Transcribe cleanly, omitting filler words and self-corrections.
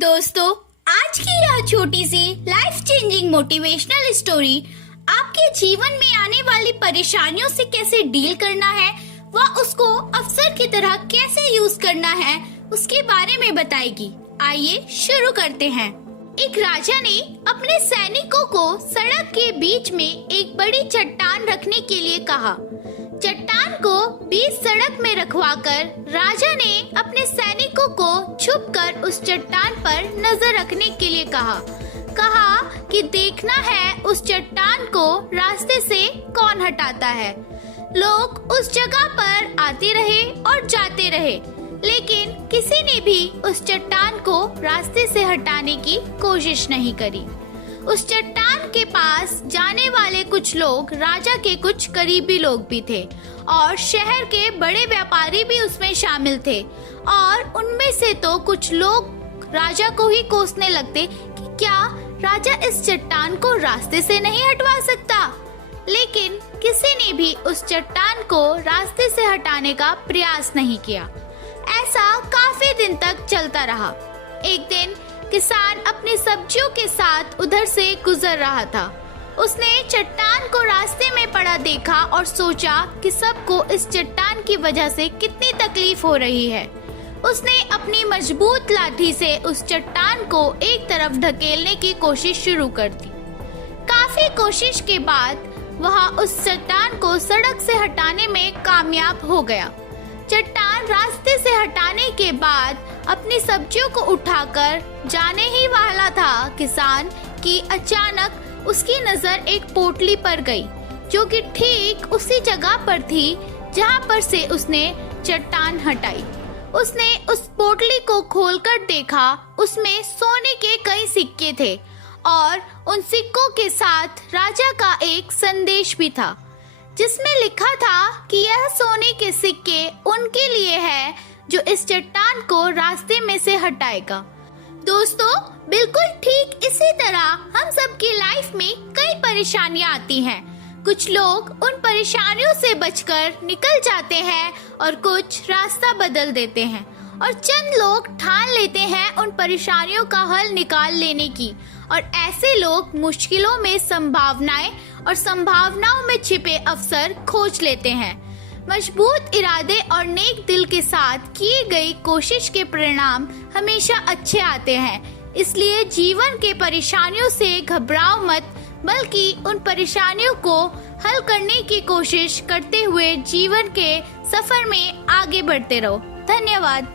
दोस्तों, आज की यह छोटी सी लाइफ चेंजिंग मोटिवेशनल स्टोरी आपके जीवन में आने वाली परेशानियों से कैसे डील करना है व उसको अवसर की तरह कैसे यूज करना है उसके बारे में बताएगी। आइए शुरू करते हैं। एक राजा ने अपने सैनिकों को सड़क के बीच में एक बड़ी चट्टान रखने के लिए कहा। चट्टान को बीच सड़क में रखवाकर राजा ने अपने सैनिकों को छुपकर उस चट्टान पर नजर रखने के लिए कहा कि देखना है उस चट्टान को रास्ते से कौन हटाता है। लोग उस जगह पर आते रहे और जाते रहे, लेकिन किसी ने भी उस चट्टान को रास्ते से हटाने की कोशिश नहीं करी। उस चट्टान के पास जाने वाले कुछ लोग राजा के कुछ करीबी लोग भी थे और शहर के बड़े व्यापारी भी उसमें शामिल थे, और उनमें से तो कुछ लोग राजा को ही कोसने लगते कि क्या राजा इस चट्टान को रास्ते से नहीं हटवा सकता। लेकिन किसी ने भी उस चट्टान को रास्ते से हटाने का प्रयास नहीं किया। ऐसा काफी दिन तक चलता रहा। एक दिन किसान अपनी सब्जियों के साथ उधर से गुजर रहा था। उसने चट्टान को रास्ते में पड़ा देखा और सोचा कि सबको इस चट्टान की वजह से कितनी तकलीफ हो रही है। उसने अपनी मजबूत लाठी से उस चट्टान को एक तरफ ढकेलने की कोशिश शुरू कर दी। काफी कोशिश के बाद वह उस चट्टान को सड़क से हटाने में कामयाब हो गया। चट्टान रास्ते से हटाने के बाद अपनी सब्जियों को उठाकर जाने ही वाला था किसान कि अचानक उसकी नजर एक पोटली पर गई, जो कि ठीक उसी जगह पर थी जहां पर से उसने चट्टान हटाई। उसने उस पोटली को खोलकर देखा। उसमें सोने के कई सिक्के थे और उन सिक्कों के साथ राजा का एक संदेश भी था, जिसमें लिखा था कि यह सोने के सिक्के उनके लिए है जो इस चट्टान को रास्ते में से हटाएगा। दोस्तों, बिल्कुल ठीक इसी तरह हम सबकी लाइफ में कई परेशानियां आती हैं। कुछ लोग उन परेशानियों से बचकर निकल जाते हैं और कुछ रास्ता बदल देते हैं, और चंद लोग ठान लेते हैं उन परेशानियों का हल निकाल लेने की, और ऐसे लोग मुश्किलों में संभावनाएं और संभावनाओं में छिपे अवसर खोज लेते हैं। मजबूत इरादे और नेक दिल के साथ की गई कोशिश के परिणाम हमेशा अच्छे आते हैं। इसलिए जीवन के परेशानियों से घबराओ मत, बल्कि उन परेशानियों को हल करने की कोशिश करते हुए जीवन के सफर में आगे बढ़ते रहो। धन्यवाद।